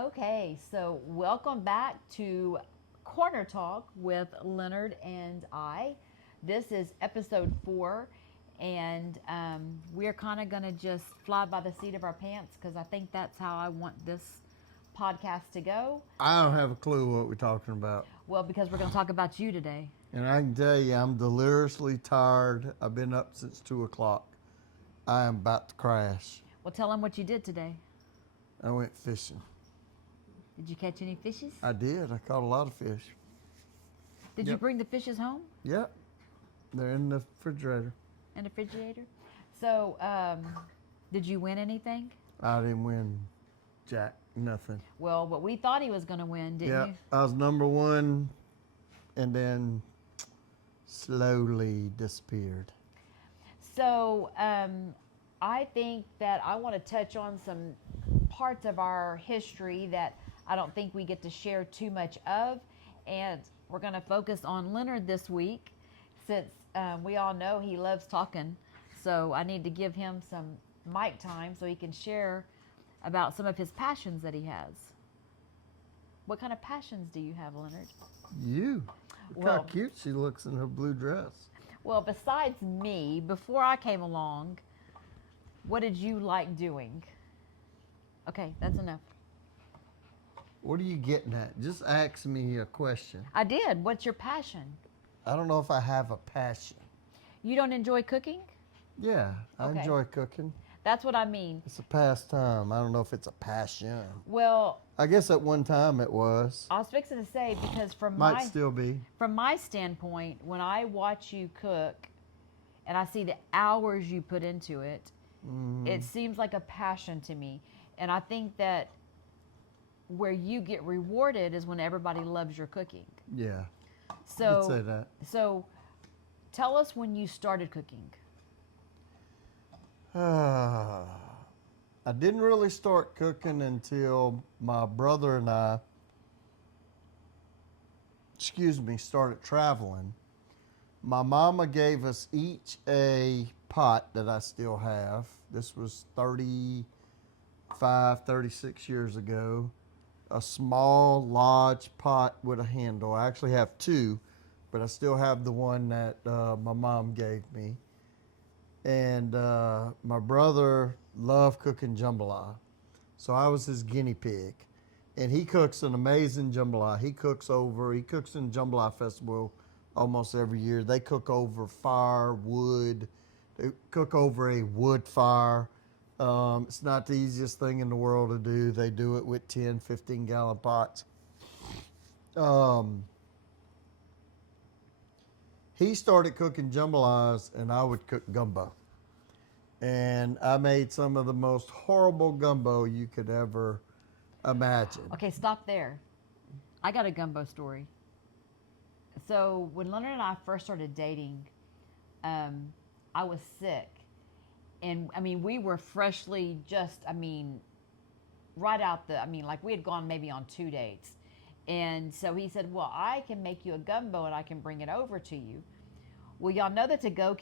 Okay, so welcome back to Corner Talk with Leonard and I. This is episode 4, and we're kind of going to just fly by the seat of our pants because I think that's how I want this podcast to go. I don't have a clue what we're talking about. Well, because we're going to talk about you today. And I can tell you, I'm deliriously tired. I've been up since 2 o'clock. I am about to crash. Well, tell them what you did today. I went fishing. Did you catch any fishes? I did. I caught a lot of fish. Did you Yep. bring the fishes home Yep. They're in the refrigerator. in the refrigerator? So, did you win anything? I didn't win jack, nothing. Well, but we thought he was going to win, didn't Yeah, you? I was number 1 and then slowly disappeared. So I think that I want to touch on some parts of our history that I don't think we get to share too much of. And we're going to focus on Leonard this week since we all know he loves talking. So I need to give him some mic time so he can share about some of his passions that he has. What kind of passions do you have, Leonard? You. Look Well- how cute she looks in her blue dress. Well, besides me, before I came along, what did you like doing? Okay, that's enough. What are you getting at? Just ask me a question. I did. What's your passion? I don't know if I have a passion. You don't enjoy cooking? Yeah, I Okay. enjoy cooking. That's what I mean. It's a pastime. I don't know if it's a passion. Well, I guess at one time it was. I was fixing to say because Might still be. from my standpoint, when I watch you cook and I see the hours you put into it, it seems like a passion to me. And I think that where you get rewarded is when everybody loves your cooking. Yeah, So I'd say that. So tell us when you started cooking. I didn't really start cooking until my brother and I, started traveling. My mama gave us each a pot that I still have. This was 35, 36 years ago. A small, large pot with a handle. I actually have 2, but I still have the one that my mom gave me. And my brother loved cooking jambalaya. So I was his guinea pig. And he cooks an amazing jambalaya. He cooks in Jambalaya Festival almost every year. They cook over firewood. They cook over a wood fire. It's not the easiest thing in the world to do. They do it with 10, 15-gallon pots. He started cooking jambalayas, and I would cook gumbo. And I made some of the most horrible gumbo you could ever imagine. Okay, stop there. I got a gumbo story. So when Leonard and I first started dating, I was sick. And I mean, we were freshly right out like we had gone maybe on 2 dates. And so he said, well, I can make you a gumbo and I can bring it over to you. Well, y'all know the to-go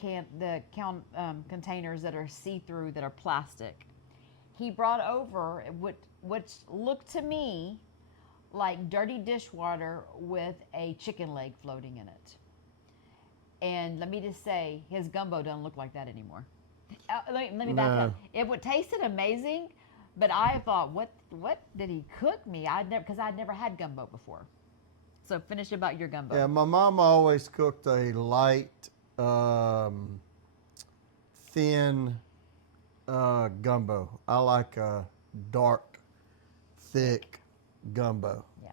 containers that are see-through, that are plastic. He brought over what looked to me like dirty dishwater with a chicken leg floating in it. And let me just say, his gumbo doesn't look like that anymore. Let me back No. up. It tasted amazing, but I thought, what did he cook me? Because I'd never had gumbo before. So finish about your gumbo. Yeah, my mom always cooked a light, thin gumbo. I like a dark, thick gumbo. Yeah.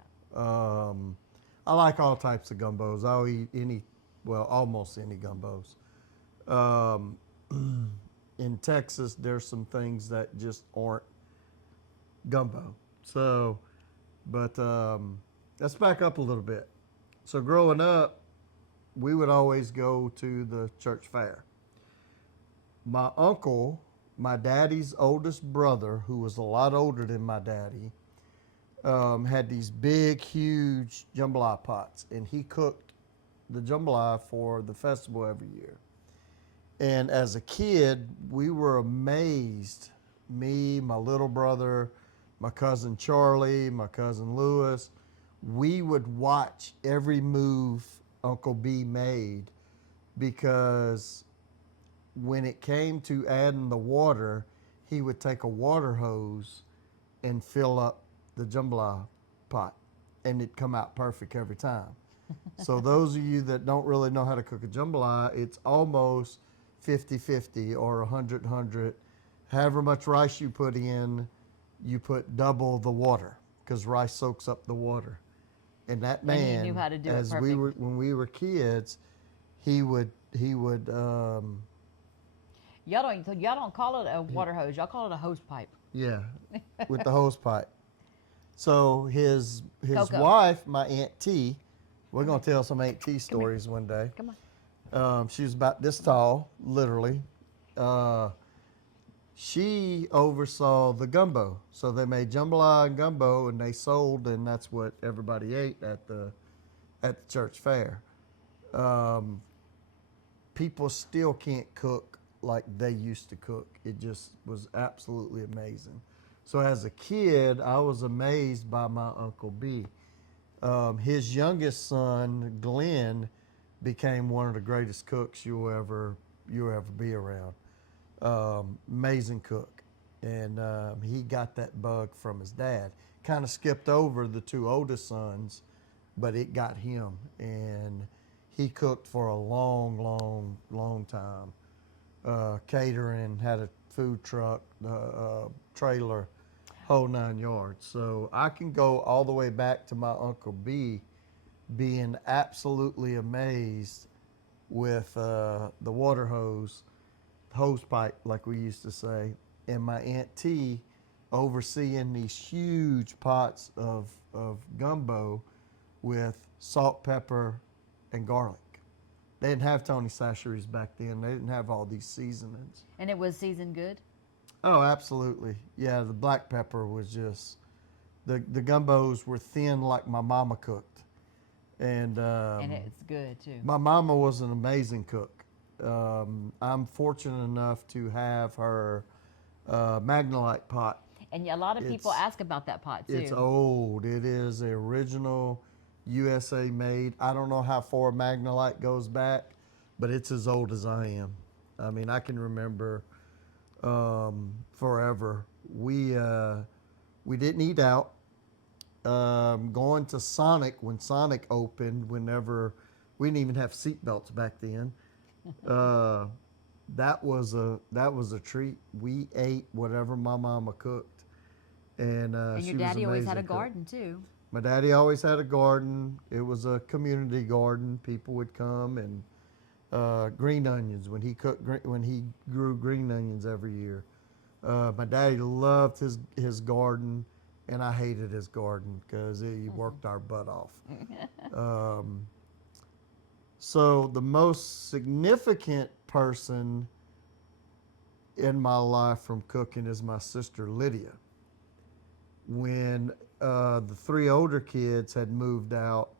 I like all types of gumbos. I'll eat almost any gumbos. In Texas, there's some things that just aren't gumbo. So, but let's back up a little bit. So growing up, we would always go to the church fair. My uncle, my daddy's oldest brother, who was a lot older than my daddy, had these big, huge jambalaya pots, and he cooked the jambalaya for the festival every year. And as a kid, we were amazed, me, my little brother, my cousin Charlie, my cousin Lewis, we would watch every move Uncle B made, because when it came to adding the water, he would take a water hose and fill up the jambalaya pot, and it'd come out perfect every time. So those of you that don't really know how to cook a jambalaya, it's almost 50-50 or 100-100. However much rice you put in, you put double the water, because rice soaks up the water. And that man, And he knew how to do it as perfect. when we were kids, he would Y'all don't call it a water hose. Y'all call it a hose pipe. yeah, with the hose pipe. So his Coco. wife, my Aunt T, we're gonna tell some Aunt T stories one day. Come on. She was about this tall, literally. She oversaw the gumbo. So they made jambalaya and gumbo, and they sold, and that's what everybody ate at the church fair. People still can't cook like they used to cook. It just was absolutely amazing. So as a kid, I was amazed by my Uncle B. His youngest son, Glenn, became one of the greatest cooks you'll ever be around. Amazing cook. And he got that bug from his dad. Kind of skipped over the two oldest sons, but it got him. And he cooked for a long time. Catering, had a food truck, trailer, whole 9 yards. So I can go all the way back to my Uncle B being absolutely amazed with the water hose pipe, like we used to say, and my Aunt T overseeing these huge pots of gumbo with salt, pepper, and garlic. They didn't have Tony Chachere's back then. They didn't have all these seasonings. And it was seasoned good? Oh, absolutely. Yeah, the black pepper was just, the gumbos were thin like my mama cooked. And it's good too. my mama was an amazing cook. I'm fortunate enough to have her Magnolite pot. And a lot of people ask about that pot too. It's old. It is the original USA made. I don't know how far Magnolite goes back, but it's as old as I am. I mean, I can remember forever. We didn't eat out. Going to Sonic when Sonic opened, whenever we didn't even have seatbelts back then. That was a treat. We ate whatever my mama cooked, and your daddy always had a garden too. My daddy always had a garden. It was a community garden. People would come, and green onions when he grew green onions every year. My daddy loved his garden, and I hated his garden because he worked our butt off. So the most significant person in my life from cooking is my sister Lydia. When the three older kids had moved out,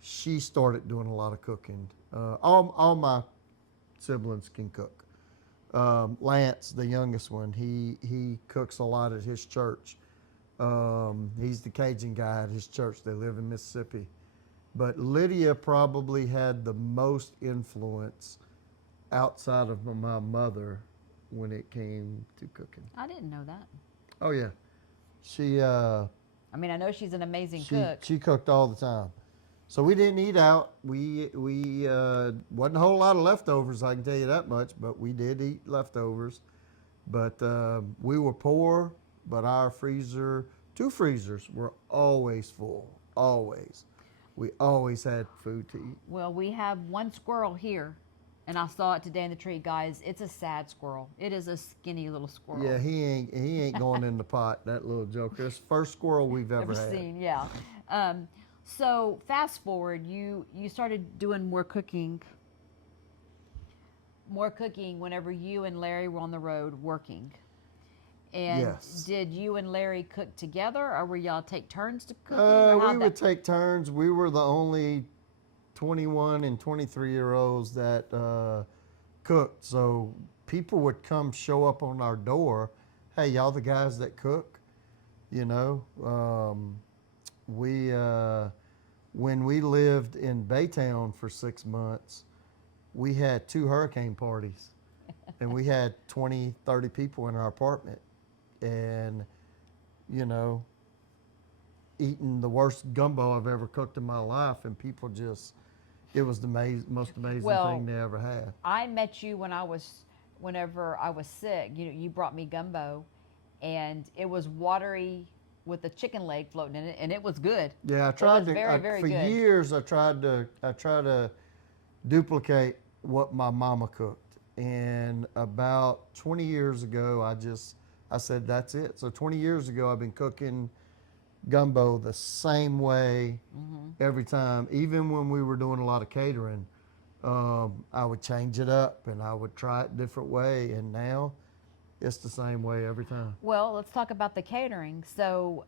she started doing a lot of cooking. All my siblings can cook. Lance, the youngest one, he cooks a lot at his church. He's the Cajun guy at his church. They live in Mississippi. But Lydia probably had the most influence outside of my mother when it came to cooking. I didn't know that. Oh yeah, she. I mean, I know she's an amazing cook. She cooked all the time. So we didn't eat out. We wasn't a whole lot of leftovers, I can tell you that much. But we did eat leftovers. But we were poor. But our two freezers were always full. Always. We always had food to eat. Well, we have one squirrel here, and I saw it today in the tree, guys. It's a sad squirrel. It is a skinny little squirrel. Yeah, he ain't going in the pot. That little joker. It's the first squirrel we've ever had. Seen. Yeah. So fast forward, you started doing more cooking whenever you and Larry were on the road working. And yes. Did you and Larry cook together, or were y'all take turns to cook? We would take turns. We were the only 21 and 23-year-olds that cooked. So people would come show up on our door. Hey, y'all the guys that cook? You know, we when we lived in Baytown for 6 months, we had 2 hurricane parties, and we had 20, 30 people in our apartment, and you know, eating the worst gumbo I've ever cooked in my life, and people just, it was the most amazing Well, thing they ever had. I met you whenever I was sick. You brought me gumbo, and it was watery with a chicken leg floating in it, and it was good. Yeah, I It tried was to. very, very For good. years, I tried to duplicate what my mama cooked, and about 20 years ago, I said that's it. So 20 years ago, I've been cooking gumbo the same way every time. Even when we were doing a lot of catering, I would change it up and I would try it a different way, and now it's the same way every time. Well, let's talk about the catering. So,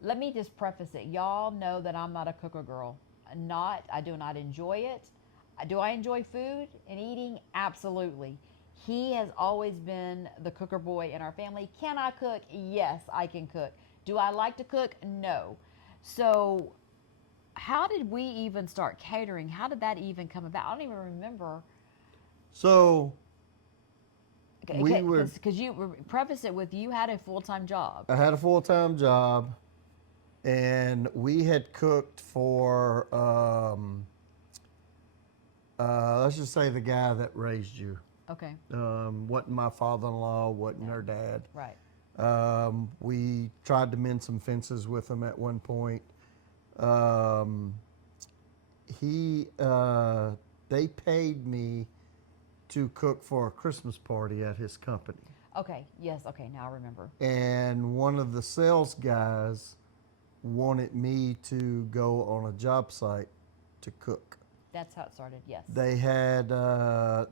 let me just preface it. Y'all know that I'm not a cooker girl. I do not enjoy it. Do I enjoy food and eating? Absolutely. He has always been the cooker boy in our family. Can I cook? Yes, I can cook. Do I like to cook? No. So, how did we even start catering? How did that even come about? I don't even remember. So we were. Because you preface it with you had a full time job. I had a full-time job, and we had cooked for, let's just say the guy that raised you. Okay. Wasn't my father-in-law, wasn't her dad. Right. We tried to mend some fences with him at one point. They paid me to cook for a Christmas party at his company. Okay. Yes. Okay. Now I remember. And one of the sales guys wanted me to go on a job site to cook. That's how it started. Yes. They had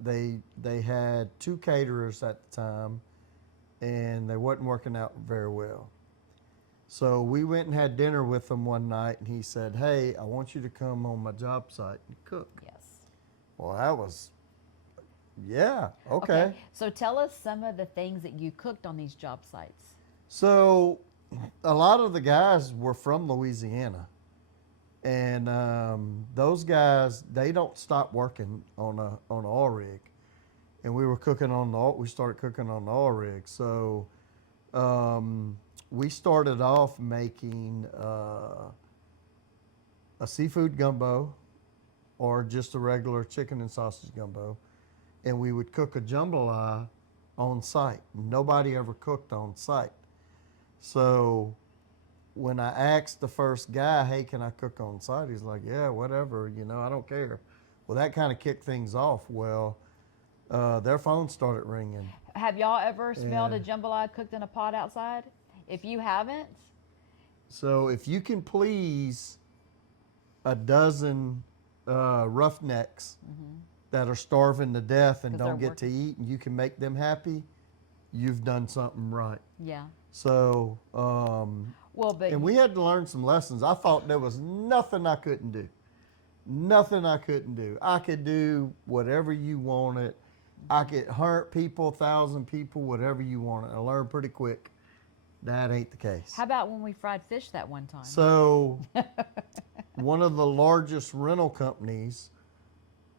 they had 2 caterers at the time, and they wasn't working out very well. So we went and had dinner with him one night, and he said, "Hey, I want you to come on my job site and cook." Yes. Well, that was, yeah, okay. So tell us some of the things that you cooked on these job sites. So a lot of the guys were from Louisiana, and those guys, they don't stop working on an oil rig, and we started cooking on the oil rig. So we started off making a seafood gumbo, or just a regular chicken and sausage gumbo, and we would cook a jambalaya on site. Nobody ever cooked on site. So when I asked the first guy, "Hey, can I cook on site?" He's like, "Yeah, whatever, I don't care." Well, that kind of kicked things off. Well, their phone started ringing. Have y'all ever smelled a jambalaya cooked in a pot outside? If you haven't, So if you can please a dozen roughnecks that are starving to death and 'Cause they're don't get to eat, and you can make them happy, you've done something right. yeah. So, Well, but and we had to learn some lessons. I thought there was nothing I couldn't do. Nothing I couldn't do. I could do whatever you wanted. I could hurt people, 1,000 people, whatever you wanted. I learned pretty quick. That ain't the case. how about when we fried fish that one time? So, one of the largest rental companies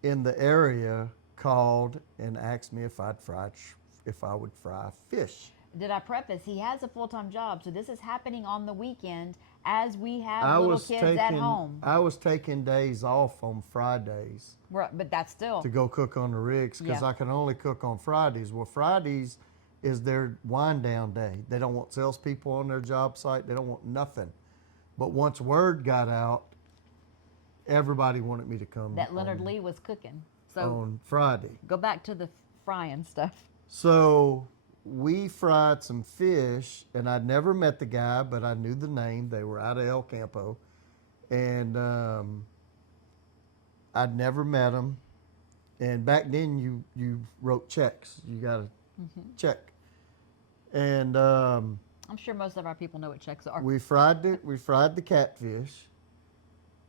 in the area called and asked me if I would fry fish. Did I preface? He has a full-time job, so this is happening on the weekend as we have little kids at home. I was taking days off on Fridays But that's still to go cook on the rigs, because Yeah. I can only cook on Fridays. Well, Fridays is their wind down day. They don't want salespeople on their job site. They don't want nothing. But once word got out, everybody wanted me to come that Leonard Lee was cooking. So on Friday. go back to the frying stuff. So we fried some fish, and I'd never met the guy, but I knew the name. They were out of El Campo, and I'd never met him. And back then, you wrote checks. You got a check, and I'm sure most of our people know what checks are. we fried the catfish,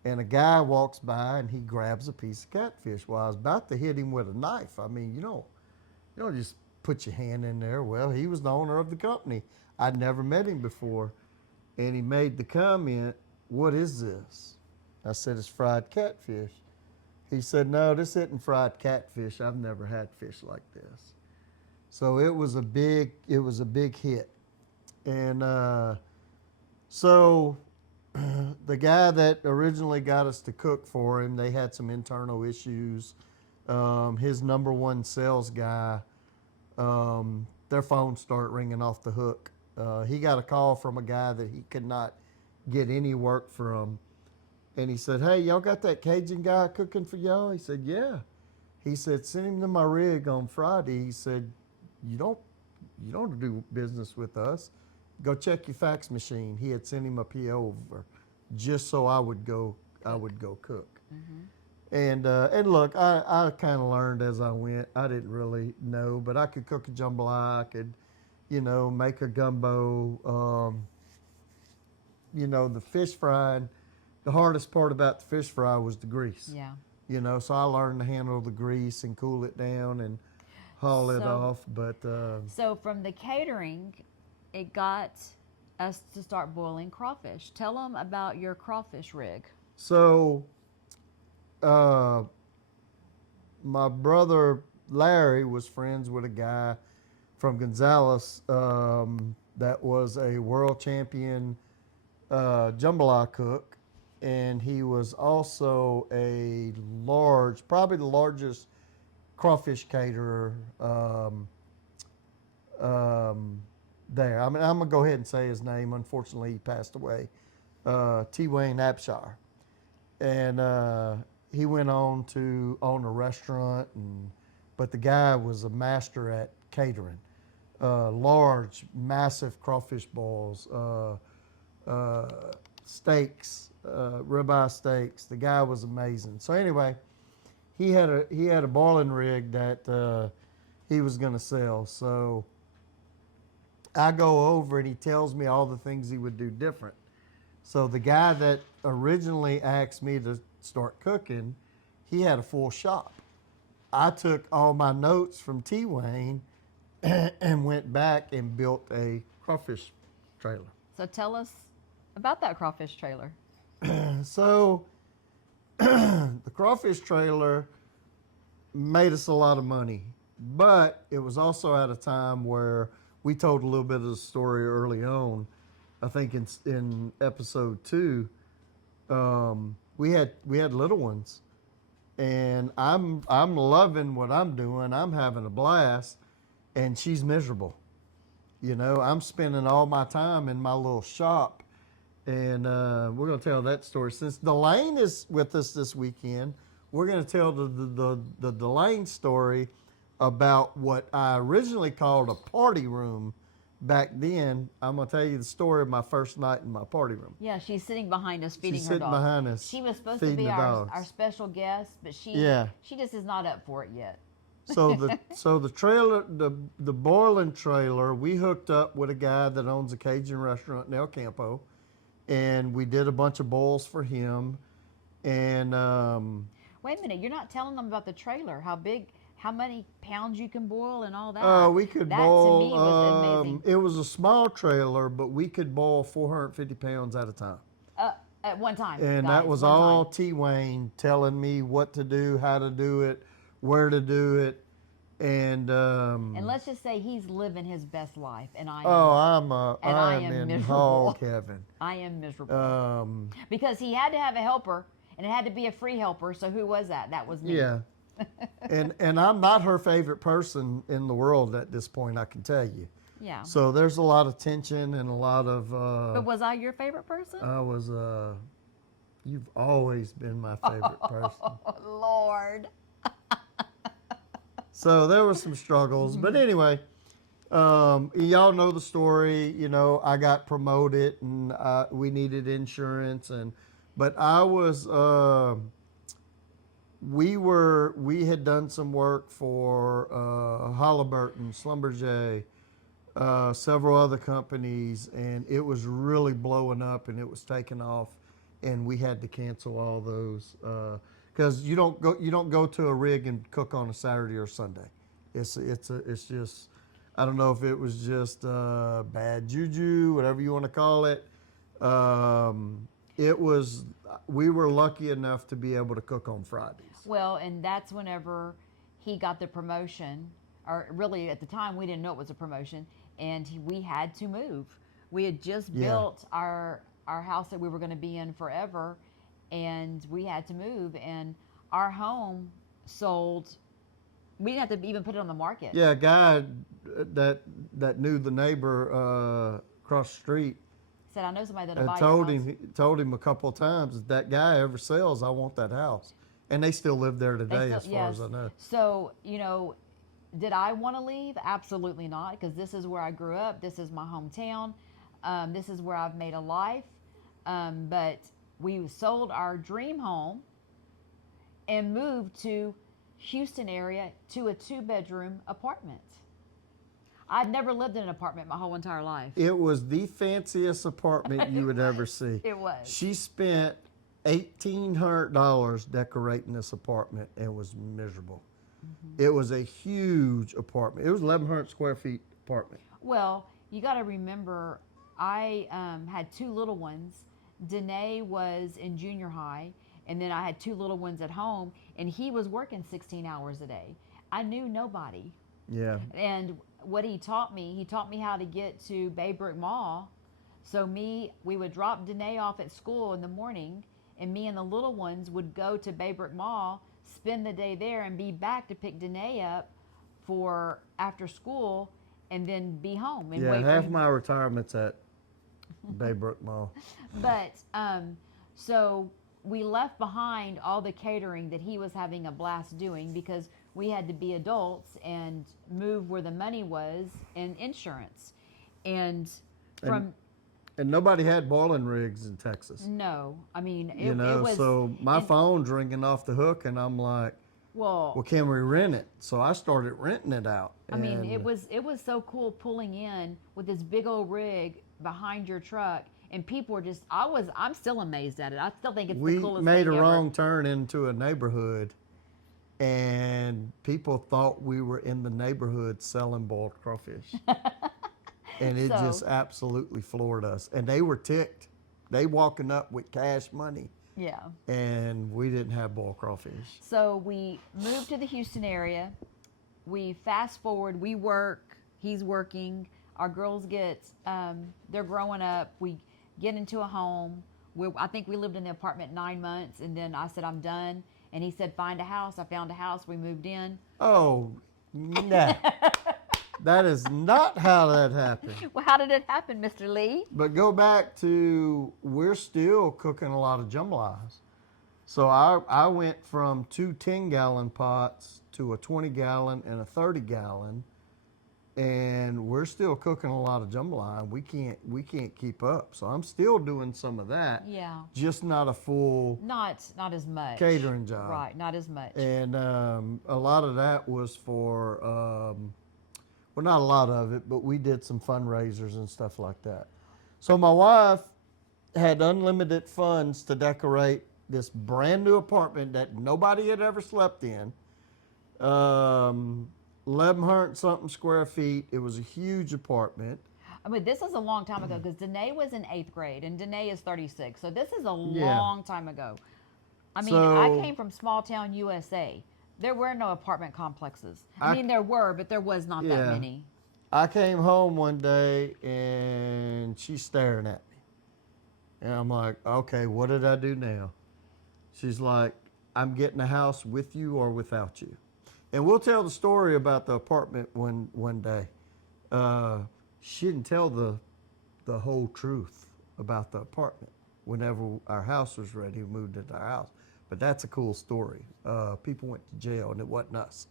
and a guy walks by and he grabs a piece of catfish. Well, I was about to hit him with a knife. I mean, you don't just put your hand in there. Well, he was the owner of the company. I'd never met him before. And he made the comment, "What is this?" I said, "It's fried catfish." He said, "No, this isn't fried catfish. I've never had fish like this." So it was a big hit. And so the guy that originally got us to cook for him, they had some internal issues. His number one sales guy, their phone started ringing off the hook. He got a call from a guy that he could not get any work from. And he said, "Hey, y'all got that Cajun guy cooking for y'all?" He said, "Yeah." He said, "Send him to my rig on Friday." He said, you don't do business with us. Go check your fax machine." He had sent him a PO over just so I would go cook. And look, I kind of learned as I went. I didn't really know, but I could cook a jambalaya. I could, make a gumbo. The fish frying. The hardest part about the fish fry was the grease. Yeah. So I learned to handle the grease and cool it down and haul it off. But So from the catering, it got us to start boiling crawfish. Tell them about your crawfish rig. so my brother Larry was friends with a guy from Gonzales that was a world champion jambalaya cook, and he was also probably the largest crawfish caterer there. I mean, I'm gonna go ahead and say his name. Unfortunately, he passed away. T. Wayne Abshire, and he went on to own a restaurant, but the guy was a master at catering. Large, massive crawfish balls, steaks, ribeye steaks. The guy was amazing. So anyway, he had a boiling rig that he was going to sell. So I go over and he tells me all the things he would do different. So the guy that originally asked me to start cooking, he had a full shop. I took all my notes from T. Wayne and went back and built a crawfish trailer. So tell us about that crawfish trailer. So the crawfish trailer made us a lot of money, but it was also at a time where we told a little bit of the story early on. I think in episode 2, we had little ones, and I'm loving what I'm doing. I'm having a blast, and she's miserable. I'm spending all my time in my little shop, and we're going to tell that story. Since Delane is with us this weekend, we're going to tell the Delane story about what I originally called a party room. Back then, I'm going to tell you the story of my first night in my party room. Yeah, she's sitting behind us feeding She's her sitting dog. behind us, She was supposed to feeding be the our dogs. special guest, but she just is not up for it yet. So the trailer, the boiling trailer, we hooked up with a guy that owns a Cajun restaurant in El Campo, and we did a bunch of boils for him. And Wait a minute, you're not telling them about the trailer, how big, how many pounds you can boil and all that. we could that boil. To me was amazing. It was a small trailer, but we could boil 450 pounds at a time. At one time. And guys, that was one all time. T. Wayne telling me what to do, how to do it, where to do it. And let's just say he's living his best life, and I am. I am in miserable. hog heaven. I am miserable. Because he had to have a helper, and it had to be a free helper. So who was that? That was me. Yeah. and I'm not her favorite person in the world at this point, I can tell you. Yeah. So there's a lot of tension and a lot of. But was I your favorite person? I was. You've always been my favorite person. Oh Lord. So there were some struggles, but anyway, y'all know the story. I got promoted, and we needed insurance, but I was. We had done some work for Halliburton, Schlumberger, several other companies, and it was really blowing up, and it was taking off, and we had to cancel all those. Because you don't go to a rig and cook on a Saturday or Sunday. It's just I don't know if it was just bad juju, whatever you want to call it. It was, we were lucky enough to be able to cook on Fridays. Well, and that's whenever he got the promotion, or really at the time we didn't know it was a promotion, and we had to move. We had just built our house that we were going to be in forever, and we had to move, and our home sold. We didn't have to even put it on the market. Yeah, a guy that knew the neighbor across the street Said, I know somebody that'll buy told your house. told him a couple of times, if that guy ever sells, I want that house. And they still live there today, as far as I know. So, you know, did I want to leave? Absolutely not, because this is where I grew up. This is my hometown. This is where I've made a life. But we sold our dream home and moved to Houston area to a 2-bedroom apartment. I'd never lived in an apartment my whole entire life. It was the fanciest apartment you would ever see. It was. She spent $1,800 decorating this apartment and was miserable. Mm-hmm. It was a huge apartment. It was 1,100 square feet apartment. Well, you got to remember, I had 2 little ones. Danae was in junior high, and then I had 2 little ones at home, and he was working 16 hours a day. I knew nobody. Yeah. And what he taught me how to get to Baybrook Mall. So we would drop Danae off at school in the morning, and me and the little ones would go to Baybrook Mall, spend the day there, and be back to pick Danae up for after school, and then be home. And wait half for my retirement's at Baybrook Mall. But so we left behind all the catering that he was having a blast doing, because we had to be adults and move where the money was, and insurance. And nobody had boiling rigs in Texas. No, I mean, it was. So my phone's ringing off the hook, and I'm like, well, can we rent it? So I started renting it out. I mean, it was so cool pulling in with this big old rig behind your truck, and people were just, I'm still amazed at it. I still think it's the coolest thing We made a ever. wrong turn into a neighborhood, and people thought we were in the neighborhood selling boiled crawfish. And it just absolutely floored us. And they were ticked. They walking up with cash money. Yeah. And we didn't have boiled crawfish. So we moved to the Houston area. We fast forward. We work. He's working. Our girls they're growing up. We get into a home. I think we lived in the apartment 9 months, and then I said, I'm done. And he said, find a house. I found a house. We moved in. Oh, no. That is not how that happened. Well, how did it happen, Mr. Lee? But go back to, we're still cooking a lot of jambalas. So I went from 2 10-gallon pots to a 20-gallon and a 30-gallon, and we're still cooking a lot of jambalaya. We can't keep up. So I'm still doing some of that. Yeah. Just not a full not as much catering job. Right, not as much. And a lot of that was for well, not a lot of it, but we did some fundraisers and stuff like that. So my wife had unlimited funds to decorate this brand new apartment that nobody had ever slept in. 1,100 something square feet. It was a huge apartment. I mean, this is a long time ago, because Danae was in 8th grade, and Danae is 36. So this is a long time ago. I mean, I came from small town USA. There were no apartment complexes. I mean, there were, but there was not that many. I came home one day, and she's staring at me. And I'm like, okay, what did I do now? She's like, I'm getting a house with you or without you. And we'll tell the story about the apartment one day. She didn't tell the whole truth about the apartment. Whenever our house was ready, we moved into our house. But that's a cool story. People went to jail, and it wasn't us.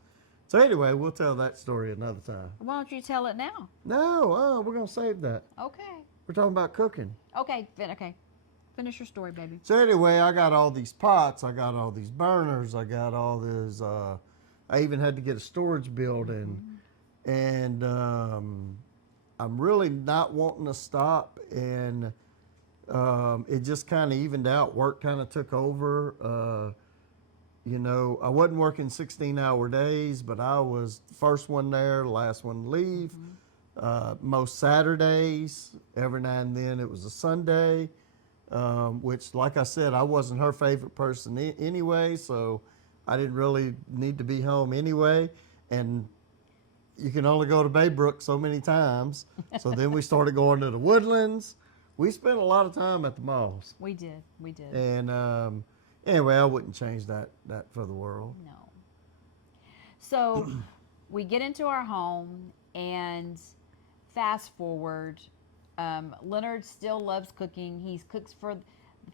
So anyway, we'll tell that story another time. Why don't you tell it now? No, we're going to save that. Okay. We're talking about cooking. Okay. Finish your story, baby. So anyway, I got all these pots. I got all these burners. I got all this. I even had to get a storage building. Mm-hmm. And I'm really not wanting to stop. And it just kind of evened out. Work kind of took over. You know, I wasn't working 16-hour days, but I was the first one there, the last one to leave. Most Saturdays, every now and then it was a Sunday, which, like I said, I wasn't her favorite person anyway, so I didn't really need to be home anyway. And you can only go to Baybrook so many times. So then we started going to the Woodlands. We spent a lot of time at the malls. We did. And anyway, I wouldn't change that for the world. No. So we get into our home, and fast forward, Leonard still loves cooking. He cooks for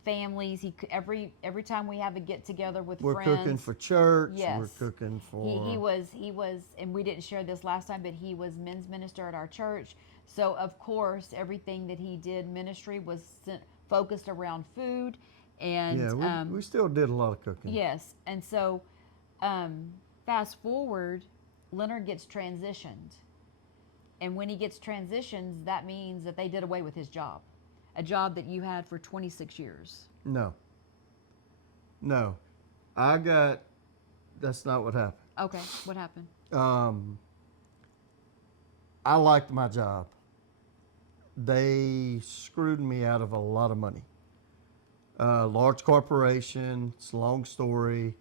families. Every time we have a get together with We're friends. cooking for church. Yes. We're cooking for. He was, and we didn't share this last time, but he was men's minister at our church. So of course, everything that he did ministry was focused around food. And yeah, we still did a lot of cooking. Yes, and so fast forward, Leonard gets transitioned, and when he gets transitioned, that means that they did away with his job, a job that you had for 26 years. No, that's not what happened. Okay, what happened? I liked my job. They screwed me out of a lot of money. Large corporation, it's a long story.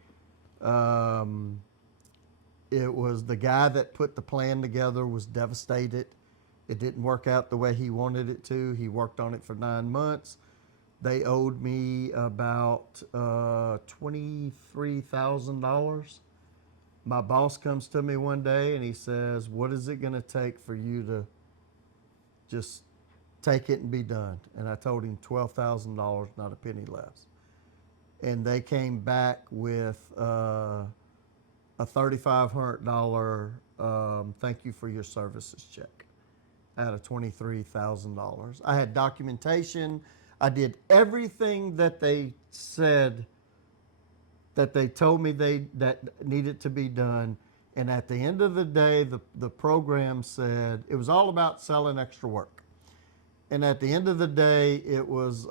It was the guy that put the plan together was devastated. It didn't work out the way he wanted it to. He worked on it for 9 months. They owed me about $23,000. My boss comes to me one day and he says, "What is it going to take for you to just take it and be done?" And I told him $12,000, not a penny less. And they came back with a $3,500 thank you for your services check out of $23,000. I had documentation. I did everything that they said that they told me that needed to be done. And at the end of the day, the program said it was all about selling extra work. And at the end of the day, it was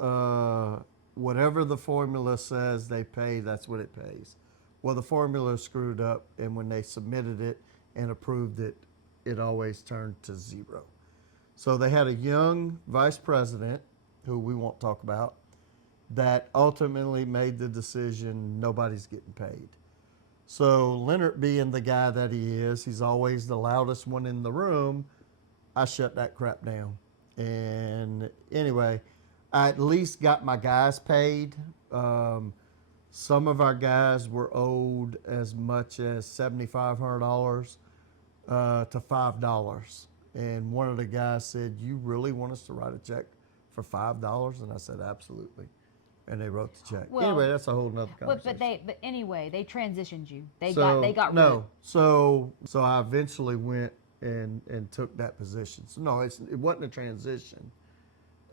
whatever the formula says they pay, that's what it pays. Well, the formula screwed up, and when they submitted it and approved it, it always turned to zero. So they had a young vice president, who we won't talk about, that ultimately made the decision nobody's getting paid. So Leonard, being the guy that he is, he's always the loudest one in the room. I shut that crap down. And anyway, I at least got my guys paid. Some of our guys were owed as much as $7,500 to $5. And one of the guys said, "You really want us to write a check for $5? And I said, "Absolutely." And they wrote the check. Well, anyway, that's a whole nother conversation. But anyway, they transitioned you. They got rid of. So I eventually went and took that position. So no, it wasn't a transition.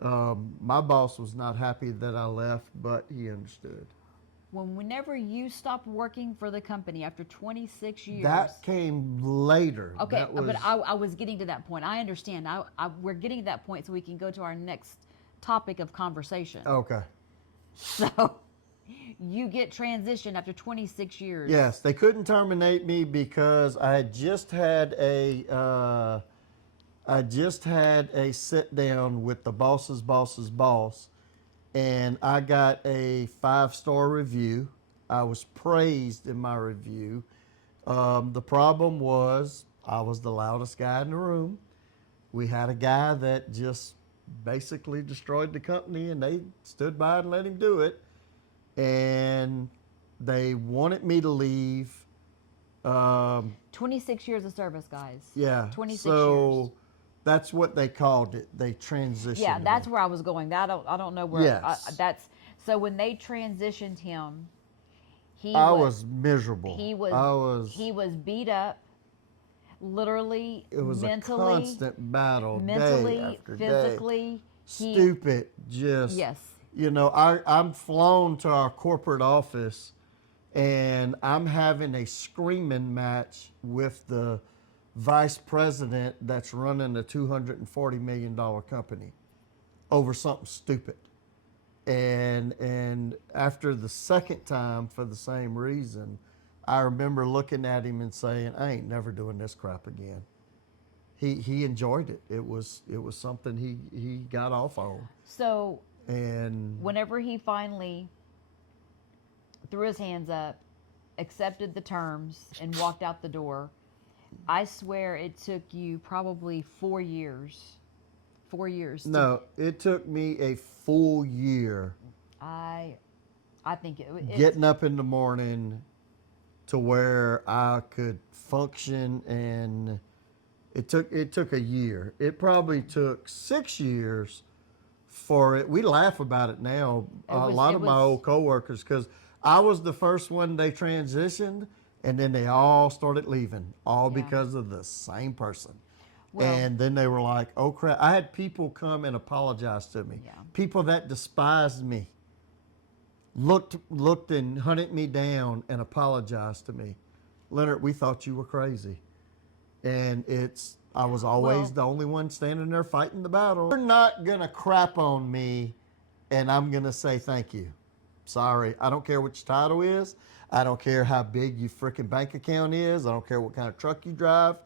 My boss was not happy that I left, but he understood. Whenever you stopped working for the company after 26 years. That came later. Okay, but I was getting to that point. I understand. We're getting to that point so we can go to our next topic of conversation. Okay. So you get transitioned after 26 years. Yes, they couldn't terminate me because I just had a sit down with the boss's boss's boss, and I got a 5-star review. I was praised in my review. The problem was I was the loudest guy in the room. We had a guy that just basically destroyed the company, and they stood by and let him do it. And they wanted me to leave. 26 years of service, guys. Yeah. 26 so years. That's what they called it. They transitioned. Yeah, that's me. where I was going. I don't know where. Yes. So when they transitioned him, I was miserable. He was beat up. Literally, it was mentally, a constant battle, mentally, day after physically. day. Stupid, yes. You know, I'm flown to our corporate office, and I'm having a screaming match with the vice president that's running a $240 million company over something stupid. And after the second time for the same reason, I remember looking at him and saying, I ain't never doing this crap again. He enjoyed it. It was something he got off on. So And whenever he finally threw his hands up, accepted the terms, and walked out the door, I swear it took you probably 4 years. 4 years. no, it took me a full year I think it getting up in the morning to where I could function, and it took a year. It probably took 6 years for it. We laugh about it now. A lot of my old coworkers, because I was the first one they transitioned, and then they all started leaving, all because of the same person. Well, and then they were like, "Oh crap!" I had people come and apologize to me. Yeah. People that despised me looked and hunted me down and apologized to me. Leonard, we thought you were crazy, and I was always the only one standing there fighting the battle. You're not gonna crap on me, and I'm gonna say thank you. Sorry, I don't care what your title is. I don't care how big your freaking bank account is. I don't care what kind of truck you drive.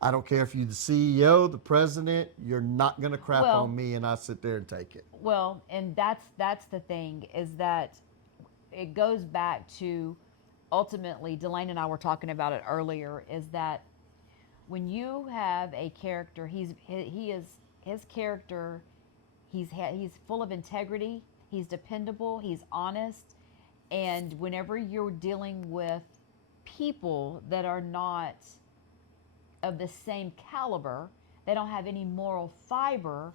I don't care if you're the CEO, the president. You're not gonna crap on me, and I sit there and take it. Well, and that's the thing, is that it goes back to, ultimately, Delane and I were talking about it earlier, is that when you have a character, his character, he's full of integrity, he's dependable, he's honest, and whenever you're dealing with people that are not of the same caliber, they don't have any moral fiber.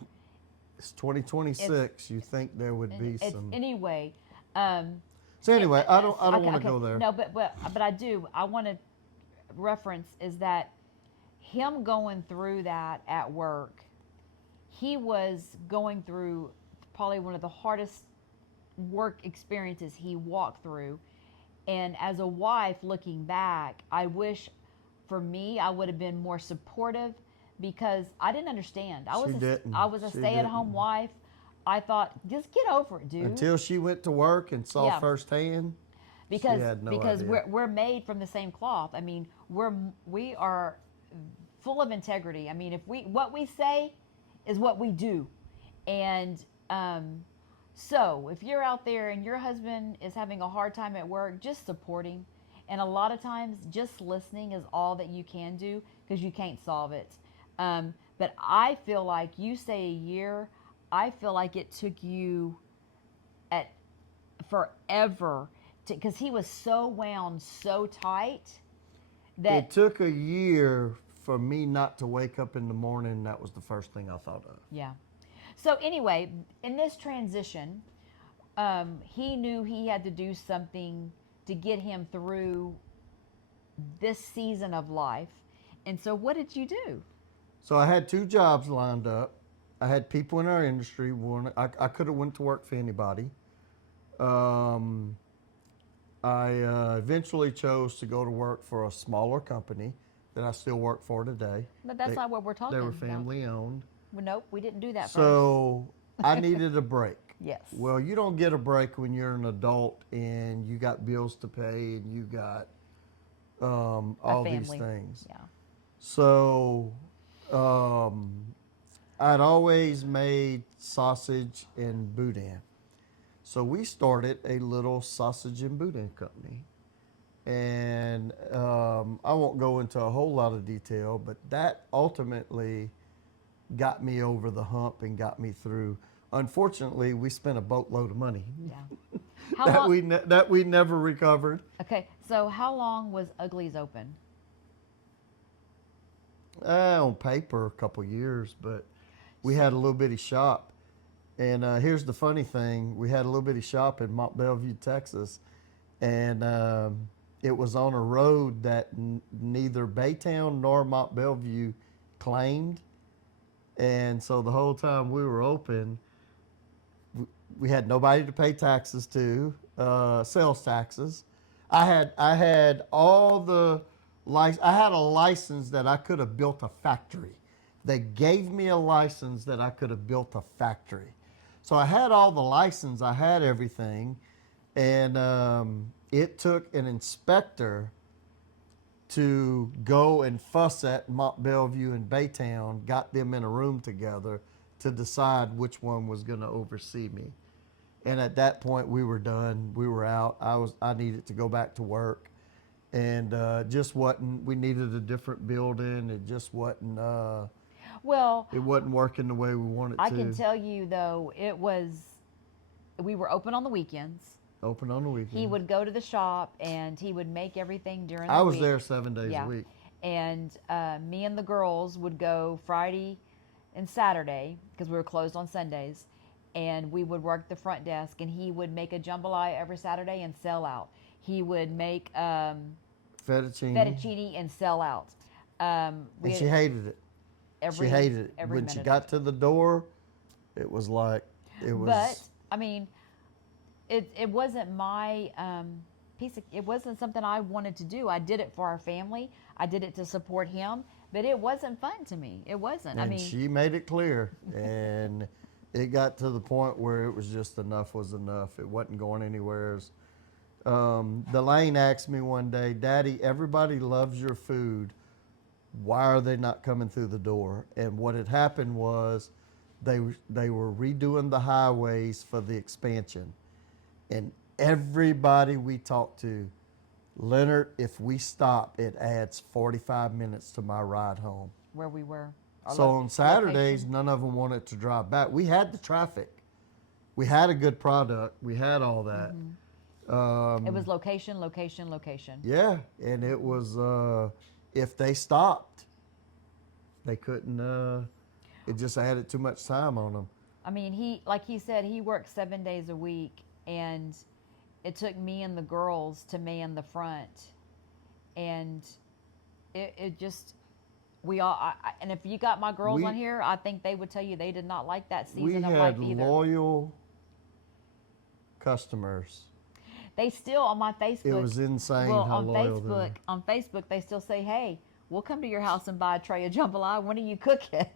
It's 2026. You think there would be some? Anyway. So anyway, I don't want to go there. No, but I do. I want to reference is that him going through that at work, he was going through probably one of the hardest work experiences he walked through. And as a wife, looking back, I wish, for me, I would have been more supportive, because I didn't understand. I was a stay-at-home wife. I thought, just get over it, dude. Until she went to work and saw firsthand. Because she had no because idea. we're made from the same cloth. I mean, we are full of integrity. I mean, what we say is what we do. And so if you're out there and your husband is having a hard time at work, just support him. And a lot of times, just listening is all that you can do, because you can't solve it. But I feel like, you say a year, I feel like it took you forever, because he was so wound so tight that it took a year for me not to wake up in the morning. That was the first thing I thought of. Yeah. So anyway, in this transition, he knew he had to do something to get him through this season of life. And so what did you do? So I had 2 jobs lined up. I had people in our industry. I could have went to work for anybody. I eventually chose to go to work for a smaller company that I still work for today. But that's not what we're talking about. They were family owned. Well, nope, we didn't do that first. So I needed a break. Yes. Well, you don't get a break when you're an adult and you got bills to pay and you got all these things. Yeah. So I'd always made sausage and boudin. So we started a little sausage and boudin company. And I won't go into a whole lot of detail, but that ultimately got me over the hump and got me through. Unfortunately, we spent a boatload of money. Yeah. that we never recovered. Okay, so how long was Uglies open? On paper, a couple years, but we had a little bitty shop. And here's the funny thing. We had a little bitty shop in Mont Belvieu, Texas, and it was on a road that neither Baytown nor Mont Belvieu claimed. And so the whole time we were open, we had nobody to pay taxes to, sales taxes. I had all the I had a license that I could have built a factory. They gave me a license that I could have built a factory. So I had all the license, I had everything, and it took an inspector to go and fuss at Mont Bellevue and Baytown, got them in a room together to decide which one was going to oversee me. And at that point, we were done. We were out. I needed to go back to work, and just wasn't. We needed a different building. It just wasn't. Well, It wasn't working the way we wanted I to. can tell you though, we were open on the weekends. Open on the weekend. He would go to the shop and he would make everything during the I week. was there 7 days Yeah. a week. And me and the girls would go Friday and Saturday because we were closed on Sundays. And we would work the front desk, and he would make a jambalaya every Saturday and sell out. He would make fettuccine and sell out. And she hated it. She hated it. Every When she minute got of to the door, it was like, it was. But I mean, it wasn't my it wasn't something I wanted to do. I did it for our family. I did it to support him, but it wasn't fun to me. It wasn't. And I mean, she made it clear, and it got to the point where it was just enough was enough. It wasn't going anywhere. Delane asked me one day, Daddy, everybody loves your food. Why are they not coming through the door? And what had happened was they were redoing the highways for the expansion. And everybody we talked to, Leonard, if we stop, it adds 45 minutes to my ride home. where we were. So on Saturdays, none of them wanted to drive back. We had the traffic. We had a good product. We had all that. It was location, location, location. Yeah, and it was, if they stopped, they couldn't, it just added too much time on them. I mean, like he said, he worked 7 days a week, and it took me and the girls to man the front. And it just, and if you got my girls on here, I think they would tell you they did not like that season of life either. We had loyal customers. They still, on my Facebook. It was insane how loyal they were. On Facebook, they still say, hey, we'll come to your house and buy a tray of jambalaya. When are you cooking?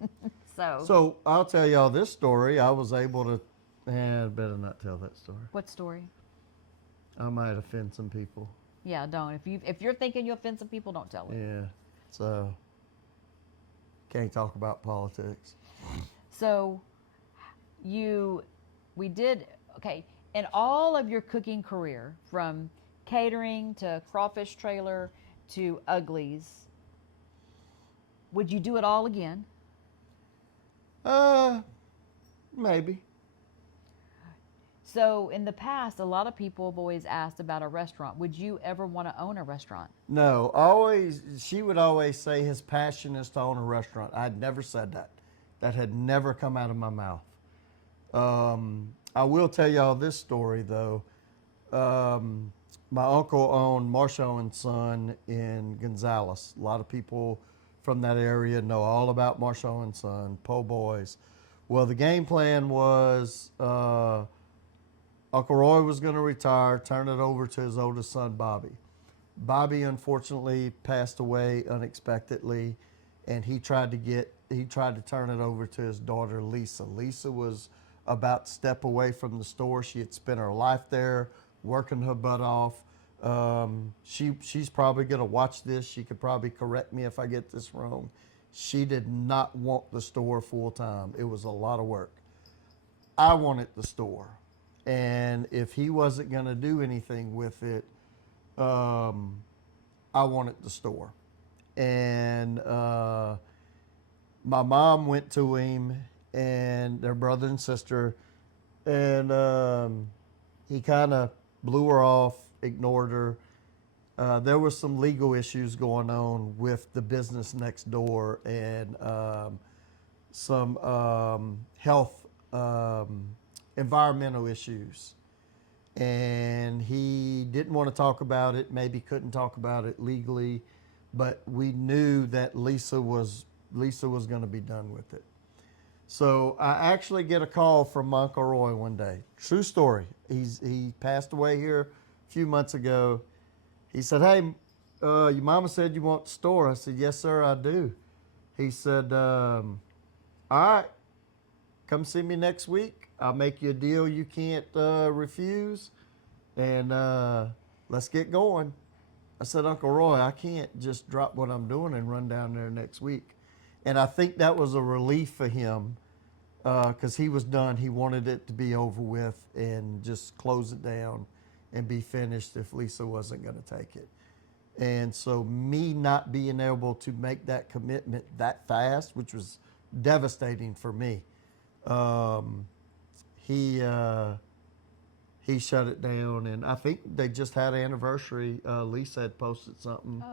So I'll tell y'all this story. I was able to, I better not tell that story. What story? I might offend some people. Yeah, don't. If you're thinking you'll offend some people, don't tell it. Yeah, so can't talk about politics. So okay, in all of your cooking career, from catering to crawfish trailer to Uglies, would you do it all again? Maybe. So in the past, a lot of people have always asked about a restaurant. Would you ever want to own a restaurant? No, she would always say his passion is to own a restaurant. I'd never said that. That had never come out of my mouth. I will tell y'all this story though. My uncle owned Marshall and Son in Gonzales. A lot of people from that area know all about Marshall and Son, po' boys. Well, the game plan was Uncle Roy was going to retire, turn it over to his oldest son, Bobby. Bobby unfortunately passed away unexpectedly, and he tried to turn it over to his daughter, Lisa. Lisa was about to step away from the store. She had spent her life there, working her butt off. She's probably going to watch this. She could probably correct me if I get this wrong. She did not want the store full time. It was a lot of work. I wanted the store. And if he wasn't going to do anything with it, I wanted the store. And my mom went to him and their brother and sister, and he kind of blew her off, ignored her. There was some legal issues going on with the business next door, and some health environmental issues, and he didn't want to talk about it, maybe couldn't talk about it legally, but we knew that Lisa was going to be done with it. So I actually get a call from Uncle Roy one day. True story. He passed away here a few months ago. He said, hey, your mama said you want the store. I said, yes, sir, I do. He said, all right, come see me next week. I'll make you a deal you can't refuse, and let's get going. I said, Uncle Roy, I can't just drop what I'm doing and run down there next week. And I think that was a relief for him because he was done. He wanted it to be over with and just close it down and be finished if Lisa wasn't going to take it. And so me not being able to make that commitment that fast, which was devastating for me, he shut it down. And I think they just had an anniversary. Lisa had posted something.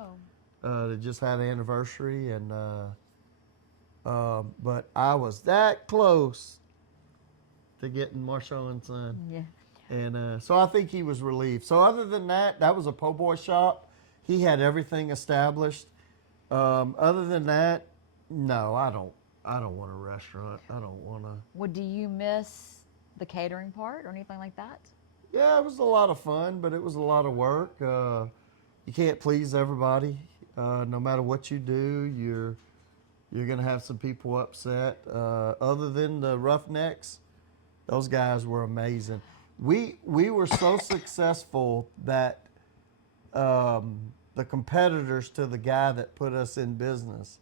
They just had an anniversary, and but I was that close to getting Marshall and Son. Yeah. And so I think he was relieved. So other than that, that was a po' boy shop. He had everything established. Other than that, no, I don't want a restaurant. I don't want to. Well, do you miss the catering part or anything like that? Yeah, it was a lot of fun, but it was a lot of work. You can't please everybody. No matter what you do, you're gonna have some people upset. Other than the Roughnecks, those guys were amazing. We were so successful that the competitors to the guy that put us in business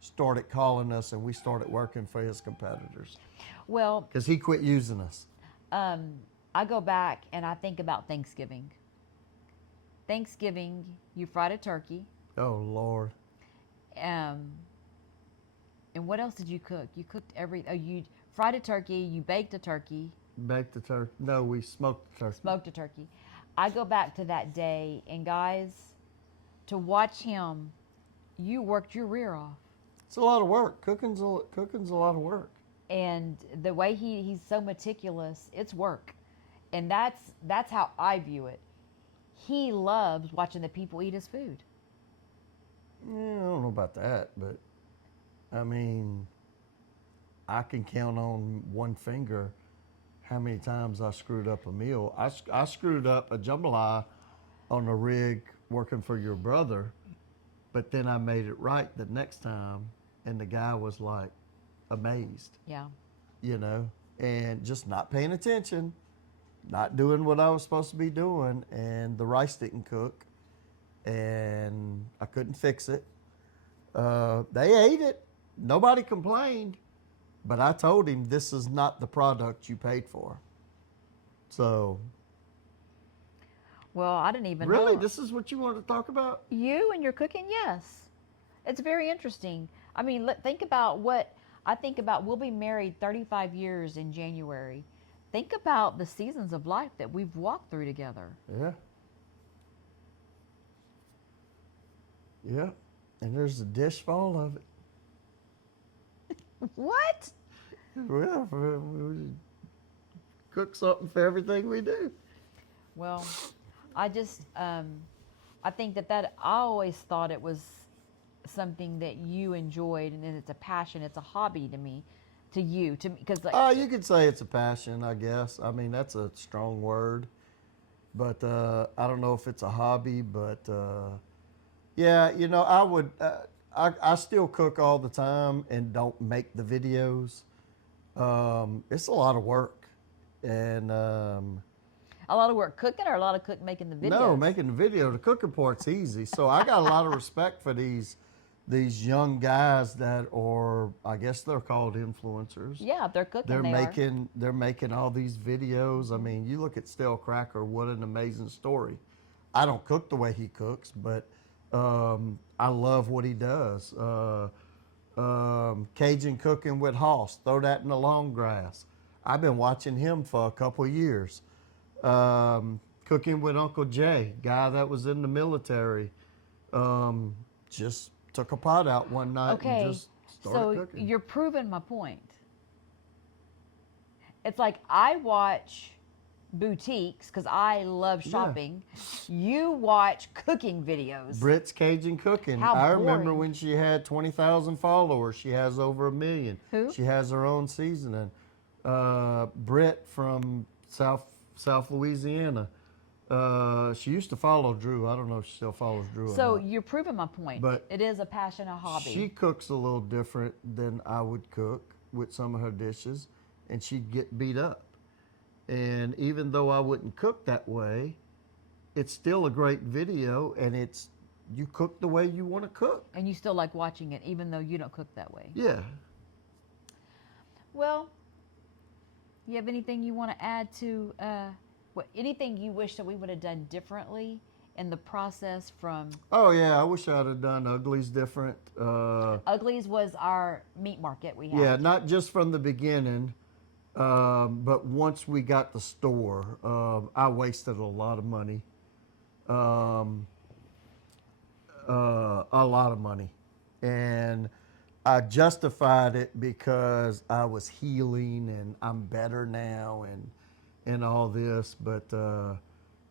started calling us, and we started working for his competitors. Well, because he quit using us. I go back and I think about Thanksgiving. Thanksgiving, you fried a turkey. Oh, Lord. And what else did you cook? You cooked you fried a turkey, you baked a turkey. Baked the turkey. No, we smoked the turkey. Smoked a turkey. I go back to that day, and guys, to watch him, you worked your rear off. It's a lot of work. Cooking's a lot of work. And the way he's so meticulous, it's work. And that's how I view it. He loves watching the people eat his food. Yeah, I don't know about that, but I mean, I can count on one finger how many times I screwed up a meal. I screwed up a jambalaya on a rig working for your brother, but then I made it right the next time, and the guy was like amazed. Yeah. You know, and just not paying attention, not doing what I was supposed to be doing, and the rice didn't cook, and I couldn't fix it. They ate it. Nobody complained. But I told him, this is not the product you paid for. So. Well, I didn't even Really? know. This is what you want to talk about? You and your cooking, yes. It's very interesting. I mean, think about what I think about. We'll be married 35 years in January. Think about the seasons of life that we've walked through together. Yeah. Yeah. And there's a dish full of it. What? Well, we cook something for everything we do. Well, I just, I think that I always thought it was something that you enjoyed, and it's a passion, it's a hobby to me, to you, to me, because like. You could say it's a passion, I guess. I mean, that's a strong word, but I don't know if it's a hobby, but yeah, you know, I would. I still cook all the time and don't make the videos. It's a lot of work, and A lot of work cooking, or a lot of making the videos? No, making the video. The cooking part's easy. So I got a lot of respect for these young guys that are, I guess they're called influencers. Yeah, if they're cooking, They're making all these videos. I mean, you look at Stale Cracker, what an amazing story. I don't cook the way he cooks, but I love what he does. Cajun cooking with Hoss, throw that in the long grass. I've been watching him for a couple of years. Cooking with Uncle Jay, guy that was in the military, just took a pot out one night and just started cooking. You're proving my point. It's like I watch boutiques because I love shopping. Yeah. You watch cooking videos. Britt's Cajun Cooking. How I boring. remember when she had 20,000 followers. She has over 1 million. Who? She has her own seasoning. Britt from South Louisiana. She used to follow Drew. I don't know if she still follows Drew. So or not. you're proving my point. But it is a passion, a hobby. She cooks a little different than I would cook with some of her dishes. and she'd get beat up. And even though I wouldn't cook that way, it's still a great video, and you cook the way you want to cook. And you still like watching it, even though you don't cook that way. Yeah. Well, you have anything you want to add to anything you wish that we would have done differently in the process from? Oh yeah, I wish I'd have done Uglies different. Uglies was our meat market we had. Yeah, not just from the beginning, but once we got the store, I wasted a lot of money. A lot of money. And I justified it because I was healing and I'm better now and all this. But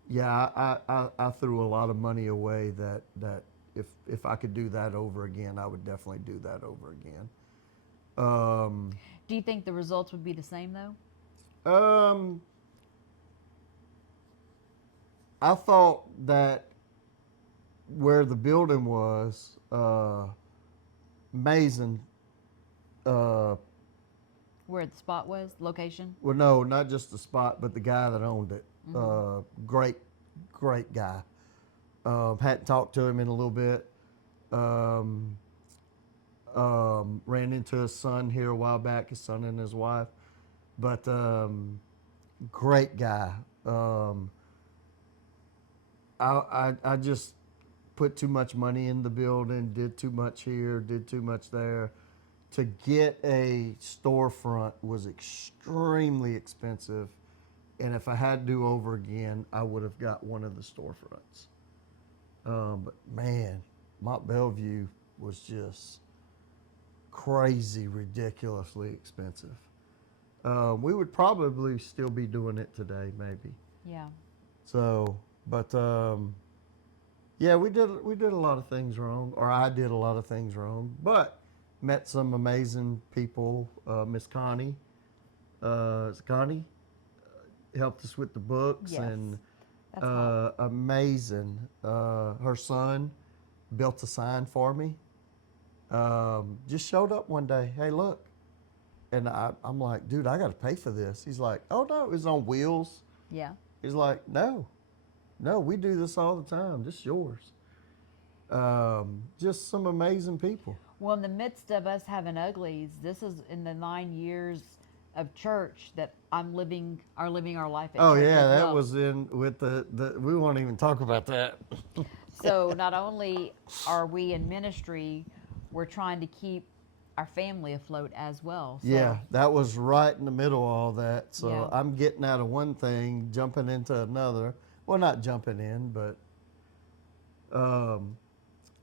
yeah, I threw a lot of money away that if I could do that over again, I would definitely do that over again. Do you think the results would be the same though? I thought that where the building was, amazing. Where the spot was, location? Well, no, not just the spot, but the guy that owned it. Great guy. Hadn't talked to him in a little bit. Ran into his son here a while back, his son and his wife. But great guy. I just put too much money in the building, did too much here, did too much there. To get a storefront was extremely expensive. And if I had to do over again, I would have got one of the storefronts. But man, Mont Bellevue was just crazy, ridiculously expensive. We would probably still be doing it today, maybe. Yeah. So, but yeah, we did a lot of things wrong, or I did a lot of things wrong, but met some amazing people. Miss Connie, Connie helped us with the books. Yes. And That's hot. amazing. Her son built a sign for me. Just showed up one day. Hey, look. And I'm like, dude, I got to pay for this. He's like, oh, no, it was on wheels. Yeah. He's like, no, we do this all the time. This is yours. Just some amazing people. Well, in the midst of us having Uglies, this is in the 9 years of church that are living our life at Oh, church. yeah, as that well. was in with the we won't even talk about that. So not only are we in ministry, we're trying to keep our family afloat as well. So, Yeah, that was right in the middle of all that. So Yeah. I'm getting out of one thing, jumping into another. Well, not jumping in, but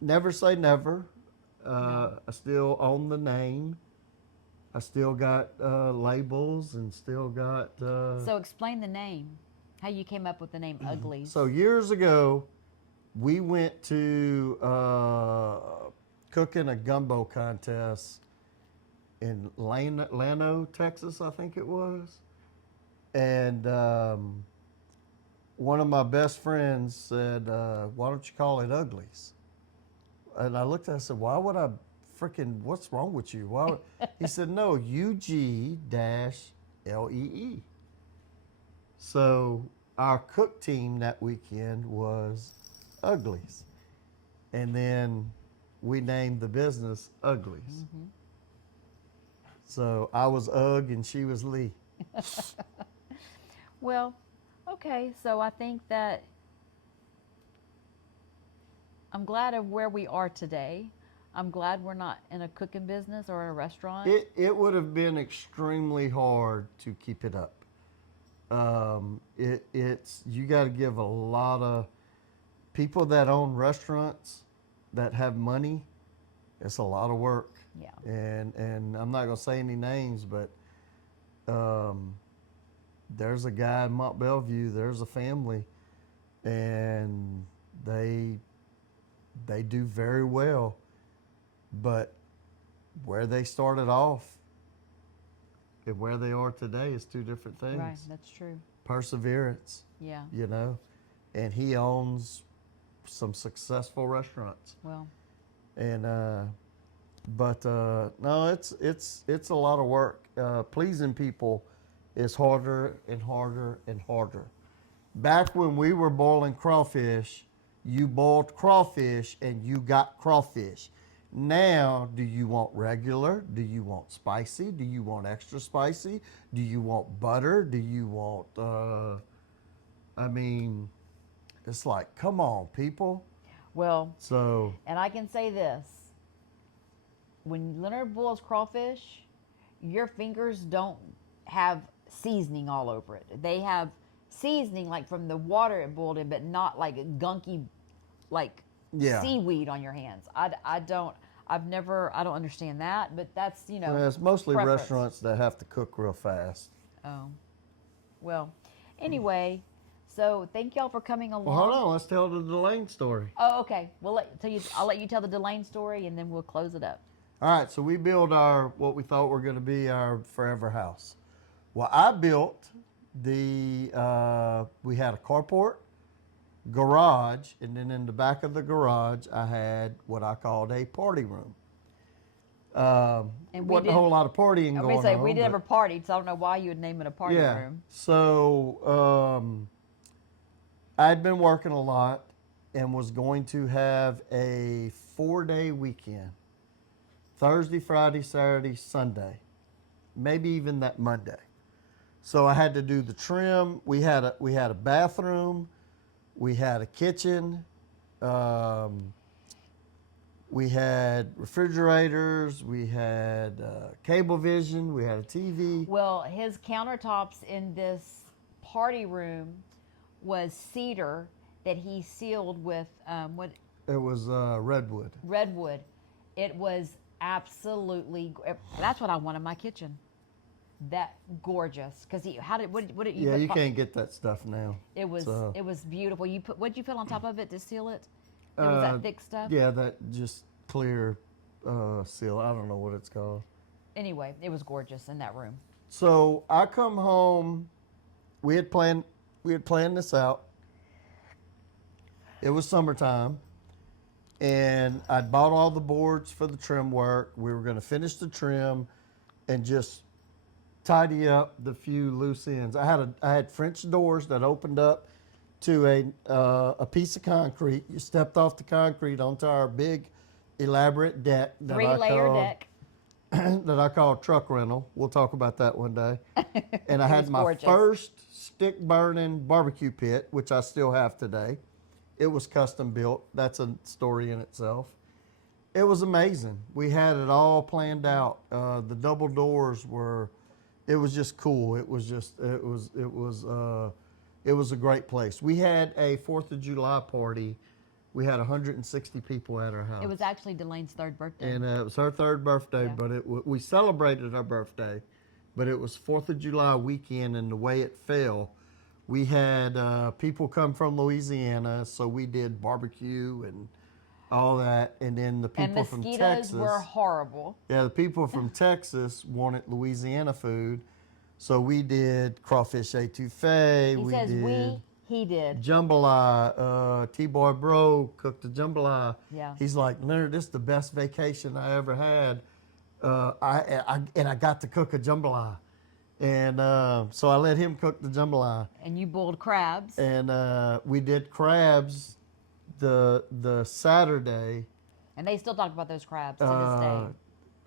never say never. No. I still own the name. I still got labels and still got... So explain the name, how you came up with the name Uglies. So years ago, we went to cooking a gumbo contest in Llano, Texas, I think it was. And one of my best friends said, why don't you call it Uglies? And I looked at it and said, why would I what's wrong with you? Why would... He said, no, UG-LEE. So our cook team that weekend was Uglies. And then we named the business Uglies. Mm-hmm. So I was Ugg and she was Lee. Well, okay, so I think that I'm glad of where we are today. I'm glad we're not in a cooking business or a restaurant. It would have been extremely hard to keep it up. It's you got to give a lot of people that own restaurants that have money. It's a lot of work. Yeah. And I'm not gonna say any names, but there's a guy in Mont Bellevue. There's a family, and they do very well. But where they started off and where they are today is two different things. Right, that's true. Perseverance, Yeah. you know, and he owns some successful restaurants. Well, And But no, it's a lot of work. Pleasing people is harder and harder and harder. Back when we were boiling crawfish, you boiled crawfish and you got crawfish. Now, do you want regular? Do you want spicy? Do you want extra spicy? Do you want butter? Do you want, I mean, it's like, come on, people. Well, So, and I can say this. When Leonard boils crawfish, your fingers don't have seasoning all over it. They have seasoning like from the water it boiled in, but not like gunky, like yeah. seaweed on your hands. I don't understand that, but that's, Well, it's mostly preference. restaurants that have to cook real fast. Oh, well, anyway, so thank y'all for coming along. Well, hold on. Let's tell the Delane story. Oh, okay. I'll let you tell the Delane story, and then we'll close it up. All right. So we built what we thought were going to be our forever house. Well, I built we had a carport, garage, and then in the back of the garage, I had what I called a party room. And wasn't a whole lot of partying going on. We never partied, so I don't know why you would name it a party room. So I'd been working a lot and was going to have a 4-day weekend. Thursday, Friday, Saturday, Sunday. Maybe even that Monday. So I had to do the trim. We had a bathroom. We had a kitchen. We had refrigerators. We had cable vision. We had a TV. Well, his countertops in this party room was cedar that he sealed with what? It was redwood. Redwood. It was absolutely. That's what I want in my kitchen. That gorgeous. Because what did you? Yeah, put, you can't get that stuff now. It was so. It was beautiful. What did you put on top of it to seal it? It was that thick stuff. Yeah, that just clear seal. I don't know what it's called. Anyway, it was gorgeous in that room. So I come home. We had planned this out. It was summertime, and I'd bought all the boards for the trim work. We were going to finish the trim, and just tidy up the few loose ends. I had French doors that opened up to a piece of concrete. You stepped off the concrete onto our big, elaborate deck. Three-layer deck. That I call truck rental. We'll talk about that one day. And I had my gorgeous. first stick-burning barbecue pit, which I still have today. It was custom built. That's a story in itself. It was amazing. We had it all planned out. The double doors were. It was just cool. It was a great place. We had a 4th of July party. We had 160 people at our house. It was actually Delane's 3rd birthday. And it was her 3rd birthday, Yeah. but we celebrated her birthday, but it was 4th of July weekend, and the way it fell, we had people come from Louisiana, so we did barbecue and all that, and then the people from Texas. And mosquitoes were horrible. Yeah, the people from Texas wanted Louisiana food, so we did crawfish etouffee. He says he did. Jambalaya. T-Boy Bro cooked the jambalaya. Yeah. He's like, Leonard, this is the best vacation I ever had. I got to cook a jambalaya. And so I let him cook the jambalaya. And you boiled crabs. And we did crabs the Saturday. And they still talk about those crabs to this day.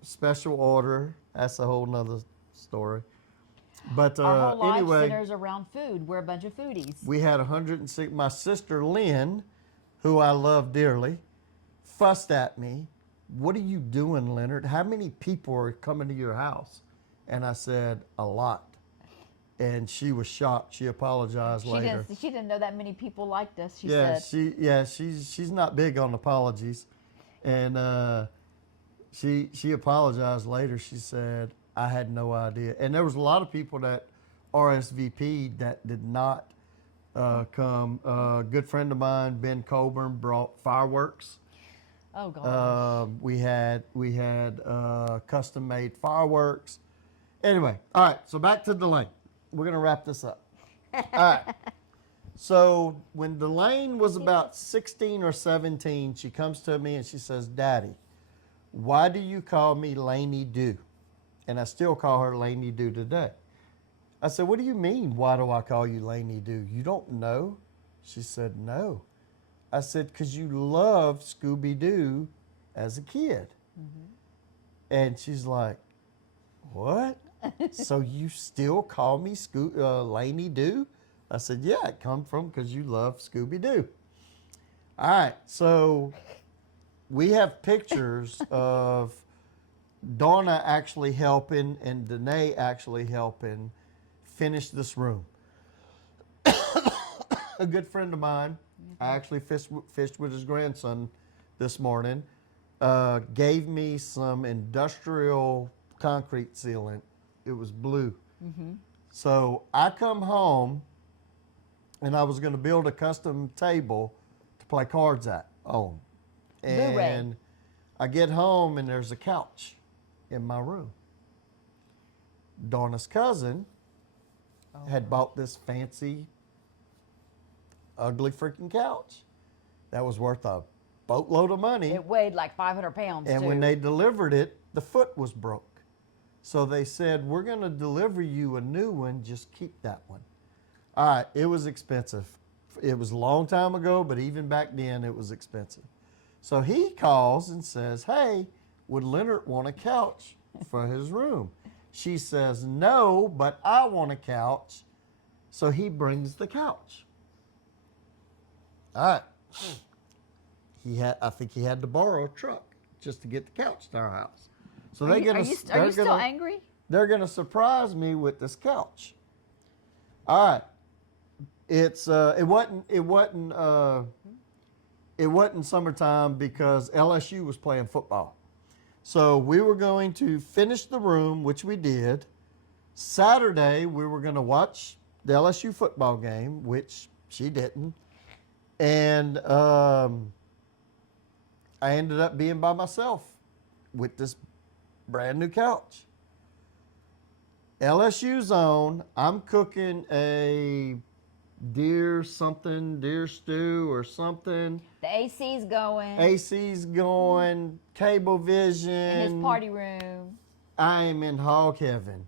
Special order. That's a whole nother story. But Our whole life anyway, centers around food. We're a bunch of foodies. we had 106. My sister Lynn, who I love dearly, fussed at me. What are you doing, Leonard? How many people are coming to your house? And I said, a lot. And she was shocked. She apologized later. She didn't know that many people liked us. She's not big on apologies, and she apologized later. She said, I had no idea. And there was a lot of people that RSVP'd that did not come. A good friend of mine, Ben Colburn, brought fireworks. Oh God. We had custom made fireworks. Anyway, all right. So back to Delane. We're gonna wrap this up. All right. So when Delane was about 16 or 17, she comes to me and she says, Daddy, why do you call me Laney Doo? And I still call her Laney Doo today. I said, what do you mean, why do I call you Laney Doo? You don't know? She said, no. I said, because you loved Scooby-Doo as a kid. And she's like, what? So you still call me Laney Doo? I said, yeah, it come from because you love Scooby-Doo. All right, so we have pictures of Donna actually helping and Danae actually helping finish this room. A good friend of mine, I actually fished with his grandson this morning, gave me some industrial concrete sealant. It was blue. So I come home and I was going to build a custom table to play cards on. And I get home and there's a couch in my room. Dawna'S cousin had bought this fancy, ugly freaking couch that was worth a boatload of money. It weighed like 500 pounds, And too. when they delivered it, the foot was broke. So they said, we're going to deliver you a new one. Just keep that one. All right, it was expensive. It was a long time ago, but even back then it was expensive. So he calls and says, hey, would Leonard want a couch for his room? She says, no, but I want a couch. So he brings the couch. All right. I think he had to borrow a truck just to get the couch to our house. So Are you still angry? They're going to surprise me with this couch. All right. It wasn't summertime because LSU was playing football. So we were going to finish the room, which we did. Saturday, we were going to watch the LSU football game, which she didn't. And I ended up being by myself with this brand new couch. LSU's on. I'm cooking a deer stew or something. The AC's going. AC's going, Cablevision. In his party room. I am in hog heaven.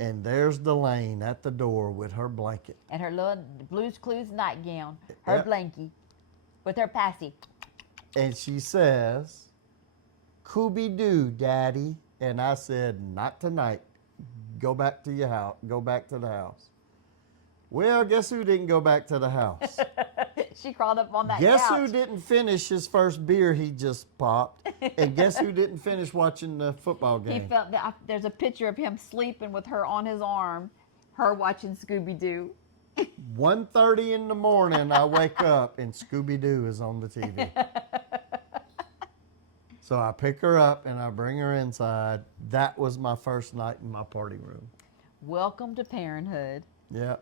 And there's Delane at the door with her blanket. And her little Blue's Clues nightgown. Her blankie. With her passy. And she says, Scooby-Doo, Daddy. And I said, not tonight. Go back to your house. Go back to the house. Well, guess who didn't go back to the house? She crawled up on that Guess couch. who didn't finish his first beer he just popped? And guess who didn't finish watching the football game? He felt that there's a picture of him sleeping with her on his arm, her watching Scooby-Doo. 1:30 in the morning, I wake up and Scooby-Doo is on the TV. So I pick her up and I bring her inside. That was my first night in my party room. Welcome to parenthood. Yeah.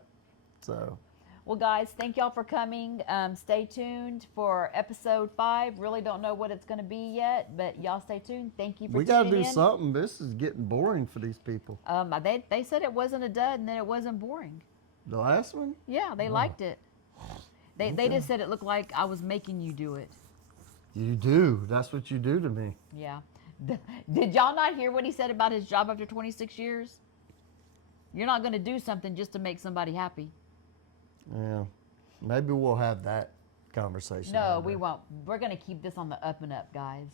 So. Well, guys, thank y'all for coming. Stay tuned for episode 5. Really don't know what it's going to be yet, but y'all stay tuned. Thank you for tuning in. We got to do something. This is getting boring for these people. They said it wasn't a dud and that it wasn't boring. The last one? Yeah, they liked it. They just said it looked like I was making you do it. You do. That's what you do to me. Yeah. Did y'all not hear what he said about his job after 26 years? You're not going to do something just to make somebody happy. Yeah. Maybe we'll have that conversation. No, we won't. We're going to keep this on the up and up, guys.